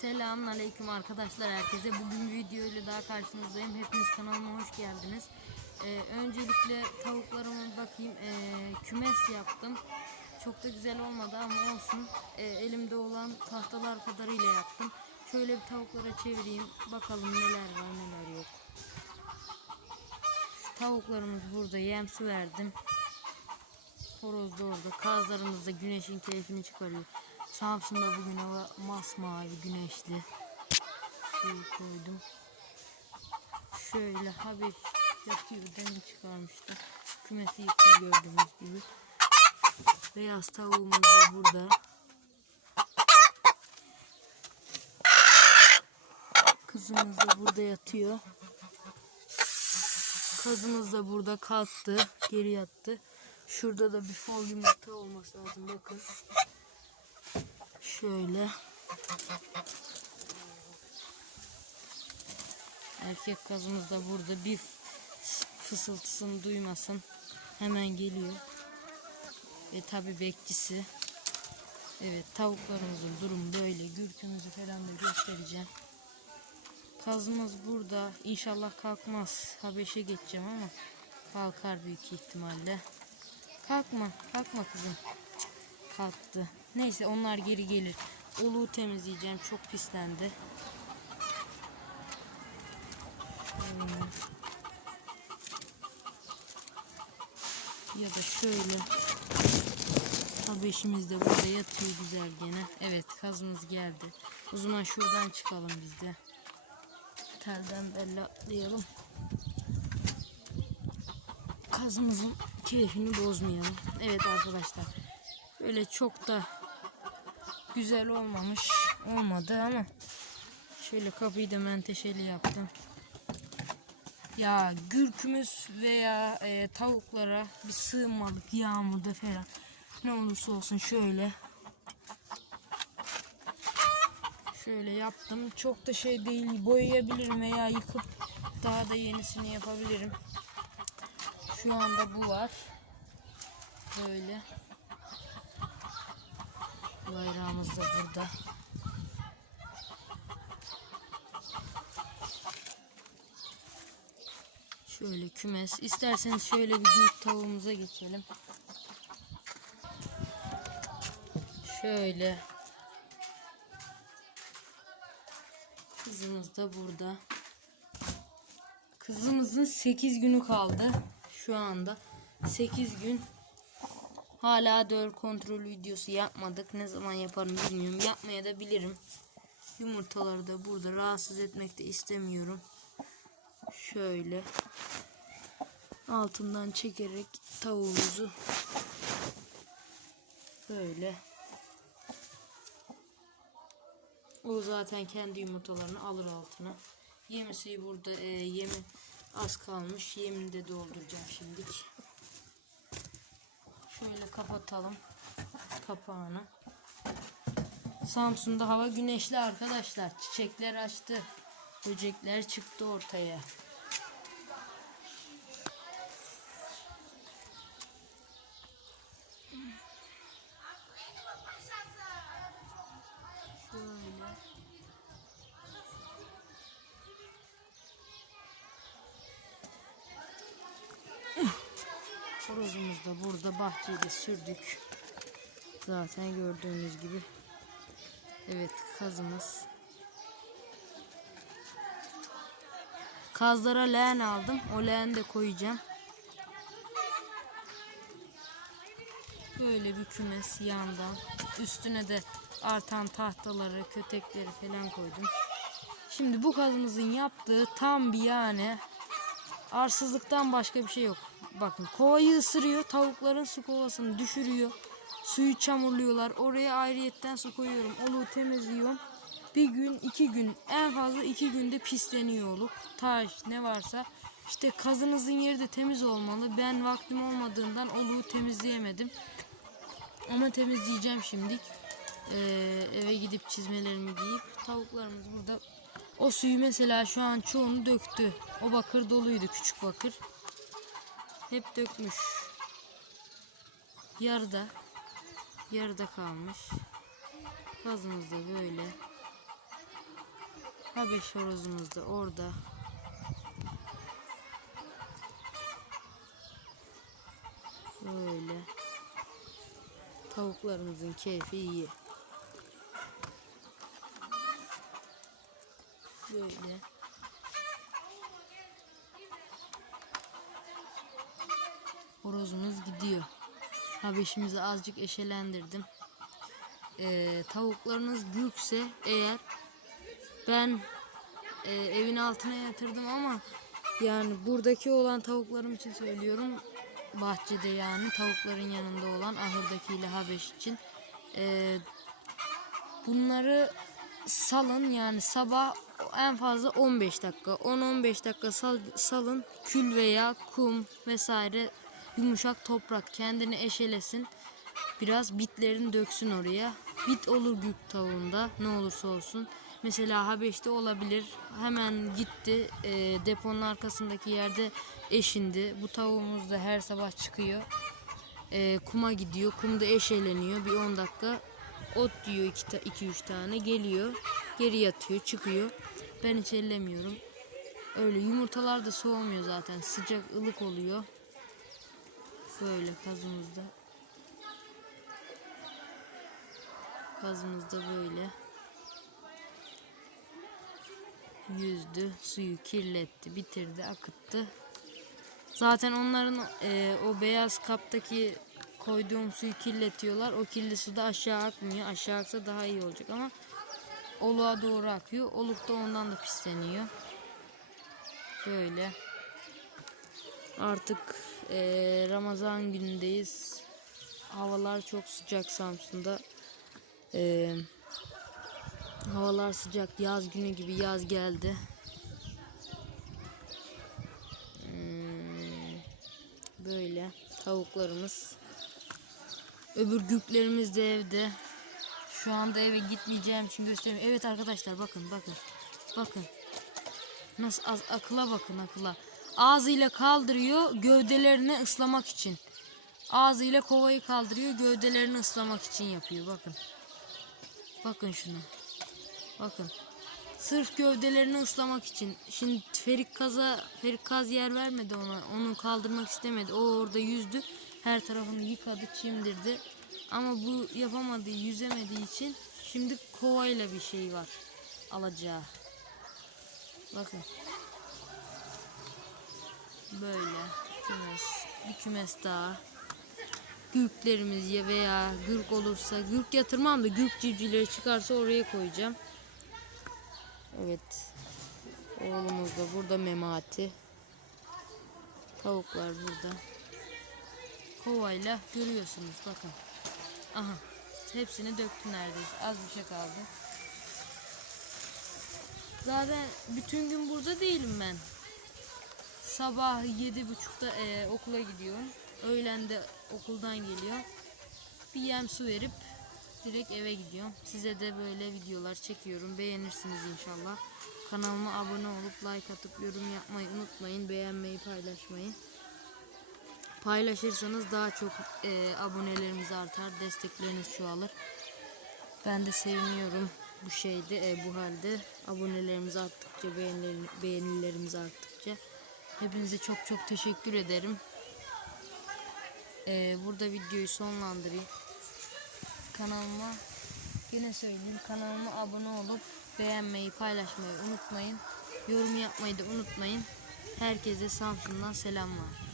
Selamun aleyküm arkadaşlar herkese. Bugün video ile daha karşınızdayım. Hepiniz kanalıma hoş geldiniz. Ee, öncelikle tavuklarıma bakayım. Ee, kümes yaptım. Çok da güzel olmadı ama olsun. Ee, elimde olan tahtalar kadarıyla yaptım. Şöyle bir tavuklara çevireyim. Bakalım neler var neler yok. Şu tavuklarımız burada. Yem su verdim. Horoz da orada. Kazlarımız da güneşin keyfini çıkarıyor. Samsun'da bugün hava masmavi güneşli. Suyu koydum. Şöyle Habeş yatıyor. Demin çıkarmıştı. Kümesi yıkıyor gördüğünüz gibi. Beyaz tavuğumuz da burada. Kızımız da burada yatıyor. Kazımız da burada kalktı. Geri yattı. Şurada da bir fol yumurta olması lazım. Bakın. Şöyle. Erkek kazımız da burada bir fısıltısını duymasın. Hemen geliyor. Ve tabi bekçisi. Evet tavuklarımızın durum böyle. Gürkümüzü falan da göstereceğim. Kazımız burada. İnşallah kalkmaz. Habeşe geçeceğim ama kalkar büyük ihtimalle. Kalkma, kalkma kızım. Kalktı. Neyse onlar geri gelir. Oluğu temizleyeceğim. Çok pislendi. Şöyle. Ya da şöyle. Habeşimiz de burada yatıyor güzel gene. Evet kazımız geldi. O zaman şuradan çıkalım biz de. Telden belli atlayalım. Kazımızın keyfini bozmayalım. Evet arkadaşlar. Böyle çok da güzel olmamış. Olmadı ama şöyle kapıyı da menteşeli yaptım. Ya gürkümüz veya e, tavuklara bir sığınmalık yağmurda falan ne olursa olsun şöyle şöyle yaptım. Çok da şey değil boyayabilirim veya yıkıp daha da yenisini yapabilirim. Şu anda bu var. Böyle. Bayrağımız da burada. Şöyle kümes. İsterseniz şöyle bir büyük tavuğumuza geçelim. Şöyle. Kızımız da burada. Kızımızın 8 günü kaldı. Şu anda 8 gün hala döl kontrol videosu yapmadık. Ne zaman yaparım bilmiyorum. Yapmaya da bilirim. Yumurtaları da burada rahatsız etmek de istemiyorum. Şöyle altından çekerek tavuğumuzu böyle o zaten kendi yumurtalarını alır altına. Yemisi burada e, yemi az kalmış. Yemini de dolduracağım şimdilik. Şöyle kapatalım kapağını. Samsun'da hava güneşli arkadaşlar. Çiçekler açtı. Böcekler çıktı ortaya. Horozumuz da burada bahçede sürdük. Zaten gördüğünüz gibi. Evet kazımız. Kazlara leğen aldım. O leğeni de koyacağım. Böyle bir kümes yandan. Üstüne de artan tahtaları, kötekleri falan koydum. Şimdi bu kazımızın yaptığı tam bir yani arsızlıktan başka bir şey yok. Bakın kovayı ısırıyor. Tavukların su kovasını düşürüyor. Suyu çamurluyorlar. Oraya ayrıyetten su koyuyorum. Oluğu temizliyorum. Bir gün, iki gün, en fazla iki günde pisleniyor oluk. Taş ne varsa. İşte kazınızın yeri de temiz olmalı. Ben vaktim olmadığından oluğu temizleyemedim. Ama temizleyeceğim şimdilik. Ee, eve gidip çizmelerimi giyip tavuklarımız burada. O suyu mesela şu an çoğunu döktü. O bakır doluydu küçük bakır. Hep dökmüş. Yarıda. Yarıda kalmış. Kazımız da böyle. Habeş horozumuz da orada. Böyle. Tavuklarımızın keyfi iyi. Böyle. Horozumuz gidiyor. Habeşimizi azıcık eşelendirdim. Ee, tavuklarınız büyükse eğer ben e, evin altına yatırdım ama yani buradaki olan tavuklarım için söylüyorum. Bahçede yani tavukların yanında olan ahırdakiyle Habeş için. Ee, bunları salın yani sabah en fazla 15 dakika 10-15 dakika sal, salın. Kül veya kum vesaire yumuşak toprak kendini eşelesin biraz bitlerini döksün oraya bit olur gük tavuğunda ne olursa olsun mesela Habeş'te olabilir hemen gitti e, deponun arkasındaki yerde eşindi bu tavuğumuz da her sabah çıkıyor e, kuma gidiyor. Kumda eşeleniyor. Bir 10 dakika ot yiyor 2-3 tane. Geliyor. Geri yatıyor. Çıkıyor. Ben hiç ellemiyorum. Öyle yumurtalar da soğumuyor zaten. Sıcak ılık oluyor. Böyle kazımızda. Kazımızda böyle. Yüzdü. Suyu kirletti. Bitirdi. Akıttı. Zaten onların e, o beyaz kaptaki koyduğum suyu kirletiyorlar. O kirli su da aşağı akmıyor. Aşağı aksa daha iyi olacak ama oluğa doğru akıyor. Oluk da ondan da pisleniyor. Böyle. Artık e, Ramazan günündeyiz. Havalar çok sıcak Samsun'da. E, havalar sıcak. Yaz günü gibi yaz geldi. Hmm, Böyle tavuklarımız. Öbür güklerimiz de evde. Şu anda eve gitmeyeceğim için göstereyim. Evet arkadaşlar bakın bakın. Bakın. Nasıl az akıla bakın akıla. Ağzıyla kaldırıyor gövdelerini ıslamak için. Ağzıyla kovayı kaldırıyor gövdelerini ıslamak için yapıyor bakın. Bakın şuna. Bakın. Sırf gövdelerini ıslamak için. Şimdi Ferik Kaz'a Ferik Kaz yer vermedi ona. Onu kaldırmak istemedi. O orada yüzdü. Her tarafını yıkadı, çimdirdi. Ama bu yapamadığı, yüzemediği için şimdi kovayla bir şey var. Alacağı. Bakın. Böyle kümes. Bir kümes daha. Gürklerimiz ya veya gürk olursa gürk yatırmam da gürk civcivleri çıkarsa oraya koyacağım. Evet. Oğlumuz da burada memati. Tavuklar burada. Kovayla görüyorsunuz bakın. Aha. Hepsini döktü neredeyse. Az bir şey kaldı. Zaten bütün gün burada değilim ben. Sabah yedi buçukta e, okula gidiyorum. Öğlen de okuldan geliyor. Bir yem su verip direkt eve gidiyorum. Size de böyle videolar çekiyorum. Beğenirsiniz inşallah. Kanalıma abone olup like atıp yorum yapmayı unutmayın. Beğenmeyi paylaşmayı. Paylaşırsanız daha çok e, abonelerimiz artar. Destekleriniz çoğalır. Ben de seviniyorum bu şeyde, e, bu halde. Abonelerimiz arttıkça, beğeniler- beğenilerimiz arttıkça. Hepinize çok çok teşekkür ederim. E, burada videoyu sonlandırayım. Kanalıma yine söyleyeyim kanalıma abone olup beğenmeyi paylaşmayı unutmayın. Yorum yapmayı da unutmayın. Herkese Samsun'dan selamlar.